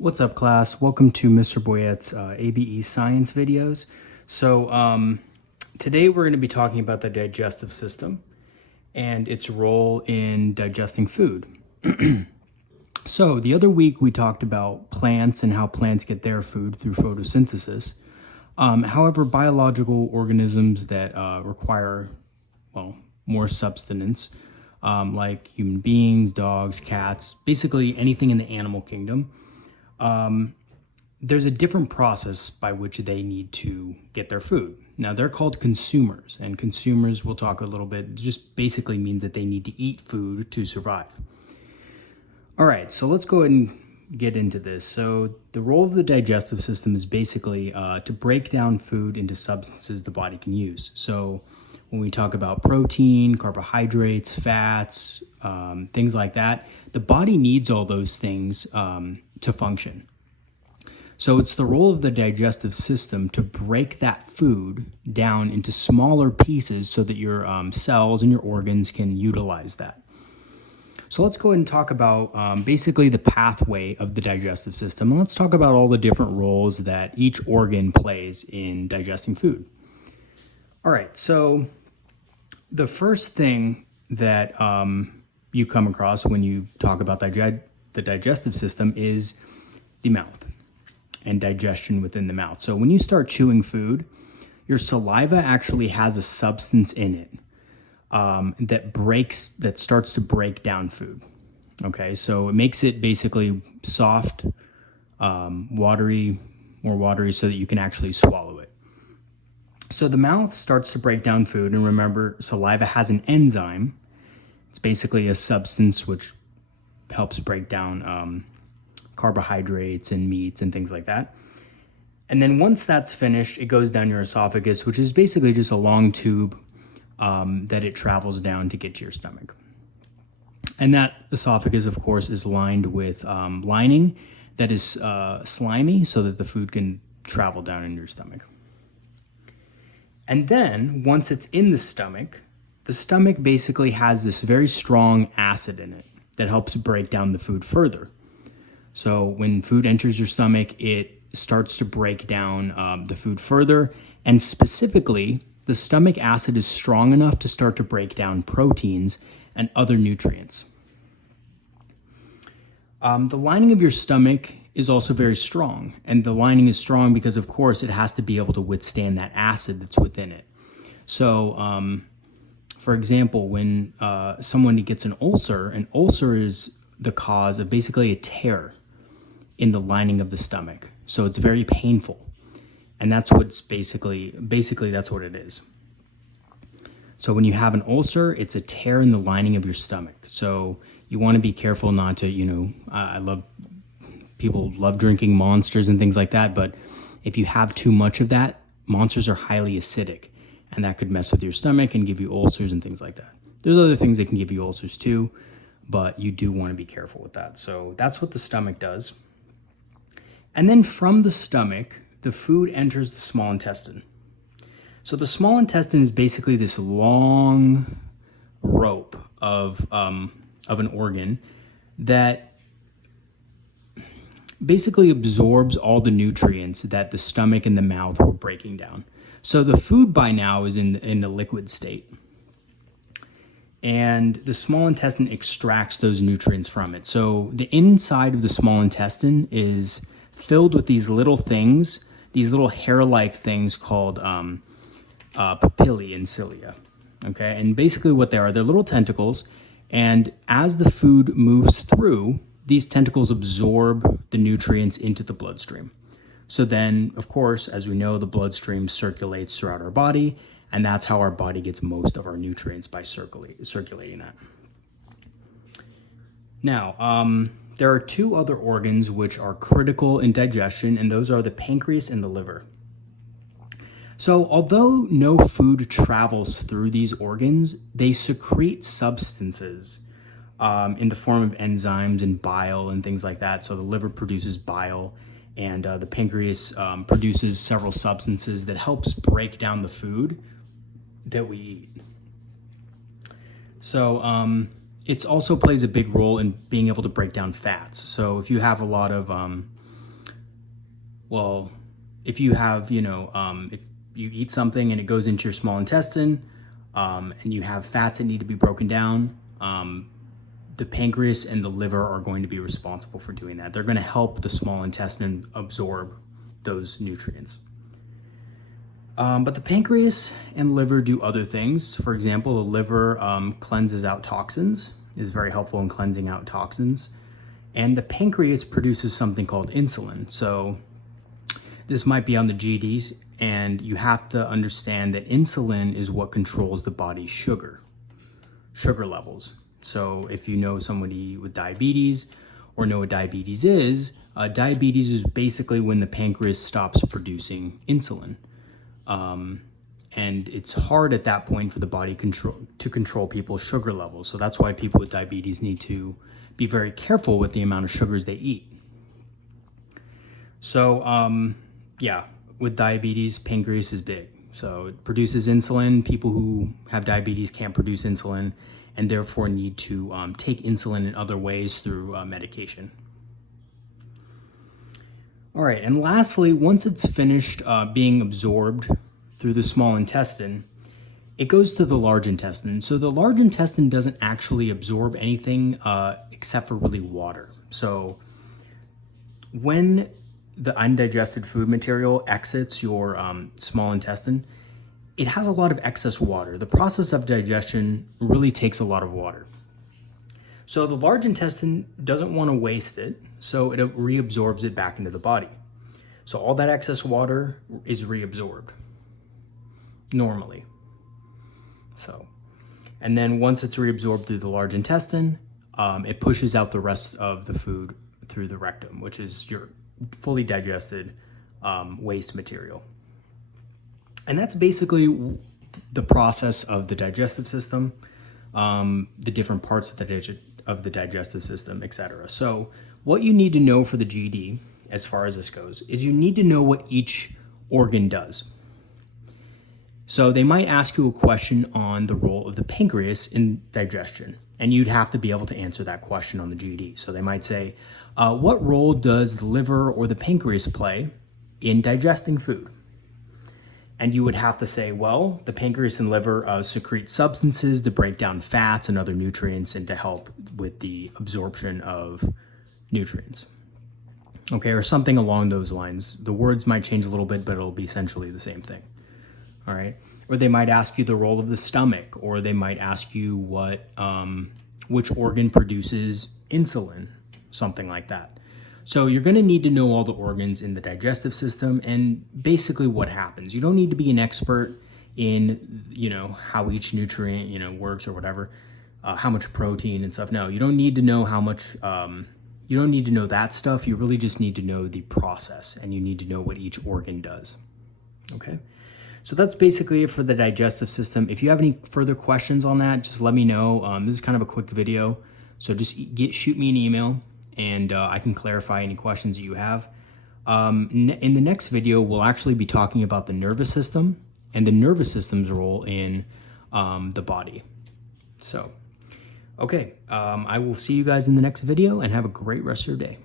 What's up, class? Welcome to Mr. Boyette's ABE science videos. Today we're going to be talking about the digestive system and its role in digesting food. So the other week we talked about plants and how plants get their food through photosynthesis. However, biological organisms that require, more substance, like human beings, dogs, cats, basically anything in the animal kingdom, there's a different process by which they need to get their food. Now, they're called consumers, and consumers, we'll talk a little bit, just basically means that they need to eat food to survive. All right, so let's go ahead and get into this. So the role of the digestive system is basically to break down food into substances the body can use. So when we talk about protein, carbohydrates, fats, things like that, the body needs all those things to function. So it's the role of the digestive system to break that food down into smaller pieces so that your cells and your organs can utilize that. So let's go ahead and talk about basically the pathway of the digestive system. And let's talk about all the different roles that each organ plays in digesting food. All right, so the first thing that you come across when you talk about the digestive system is the mouth and digestion within the mouth. So when you start chewing food, your saliva actually has a substance in it that starts to break down food. Okay, so it makes it basically soft, watery, more watery, so that you can actually swallow it. So the mouth starts to break down food, and remember, saliva has an enzyme. It's basically a substance which helps break down carbohydrates and meats and things like that. And then once that's finished, it goes down your esophagus, which is basically just a long tube that it travels down to get to your stomach. And that esophagus, of course, is lined with lining that is slimy so that the food can travel down in your stomach. And then once it's in the stomach basically has this very strong acid in it that helps break down the food further. So when food enters your stomach, it starts to break down the food further. And specifically, the stomach acid is strong enough to start to break down proteins and other nutrients. The lining of your stomach is also very strong. And the lining is strong because, of course, it has to be able to withstand that acid that's within it. So, for example, when someone gets an ulcer is the cause of basically a tear in the lining of the stomach. So it's very painful. And that's what's basically that's what it is. So when you have an ulcer, it's a tear in the lining of your stomach. So you want to be careful not to, people love drinking Monsters and things like that, but if you have too much of that, Monsters are highly acidic, and that could mess with your stomach and give you ulcers and things like that. There's other things that can give you ulcers too, but you do want to be careful with that. So that's what the stomach does. And then from the stomach, the food enters the small intestine. So the small intestine is basically this long rope of an organ that basically absorbs all the nutrients that the stomach and the mouth were breaking down. So the food by now is in the liquid state. And the small intestine extracts those nutrients from it. So the inside of the small intestine is filled with these little things, these little hair-like things called papillae and cilia. Okay, and basically what they are, they're little tentacles, and as the food moves through, these tentacles absorb the nutrients into the bloodstream. So then, of course, as we know, the bloodstream circulates throughout our body, and that's how our body gets most of our nutrients, by circulating that. Now, there are two other organs which are critical in digestion, and those are the pancreas and the liver. So although no food travels through these organs, they secrete substances in the form of enzymes and bile and things like that. So the liver produces bile, and the pancreas produces several substances that helps break down the food that we eat. So it also plays a big role in being able to break down fats. So if you have a lot of Well, if you have, if you eat something and it goes into your small intestine, and you have fats that need to be broken down, the pancreas and the liver are going to be responsible for doing that. They're going to help the small intestine absorb those nutrients. But the pancreas and liver do other things. For example, the liver cleanses out toxins, is very helpful in cleansing out toxins. And the pancreas produces something called insulin. So this might be on the GDs, and you have to understand that insulin is what controls the body's sugar levels. So if you know somebody with diabetes or know what diabetes is basically when the pancreas stops producing insulin. And it's hard at that point for the body to control people's sugar levels. So that's why people with diabetes need to be very careful with the amount of sugars they eat. So yeah, with diabetes, pancreas is big. So it produces insulin. People who have diabetes can't produce insulin and therefore need to take insulin in other ways through medication. All right, and lastly, once it's finished being absorbed through the small intestine, it goes to the large intestine. So the large intestine doesn't actually absorb anything except for really water. So when the undigested food material exits your small intestine, it has a lot of excess water. The process of digestion really takes a lot of water. So the large intestine doesn't want to waste it, so it reabsorbs it back into the body. So all that excess water is reabsorbed normally. And then once it's reabsorbed through the large intestine, it pushes out the rest of the food through the rectum, which is your fully digested waste material. And that's basically the process of the digestive system, the different parts of the digestive system, etc. So what you need to know for the GD, as far as this goes, is you need to know what each organ does. So they might ask you a question on the role of the pancreas in digestion, and you'd have to be able to answer that question on the GD. So they might say, what role does the liver or the pancreas play in digesting food? And you would have to say, well, the pancreas and liver secrete substances to break down fats and other nutrients and to help with the absorption of nutrients. Okay, or something along those lines. The words might change a little bit, but it'll be essentially the same thing. All right. Or they might ask you the role of the stomach, or they might ask you which organ produces insulin, something like that. So you're going to need to know all the organs in the digestive system and basically what happens. You don't need to be an expert in, how each nutrient, works or whatever, how much protein and stuff. No, you don't need to know how much, you don't need to know that stuff. You really just need to know the process, and you need to know what each organ does. Okay. So that's basically it for the digestive system. If you have any further questions on that, just let me know. This is kind of a quick video, so just shoot me an email, and I can clarify any questions that you have. In the next video, we'll actually be talking about the nervous system and the nervous system's role in the body. So, okay, I will see you guys in the next video, and have a great rest of your day.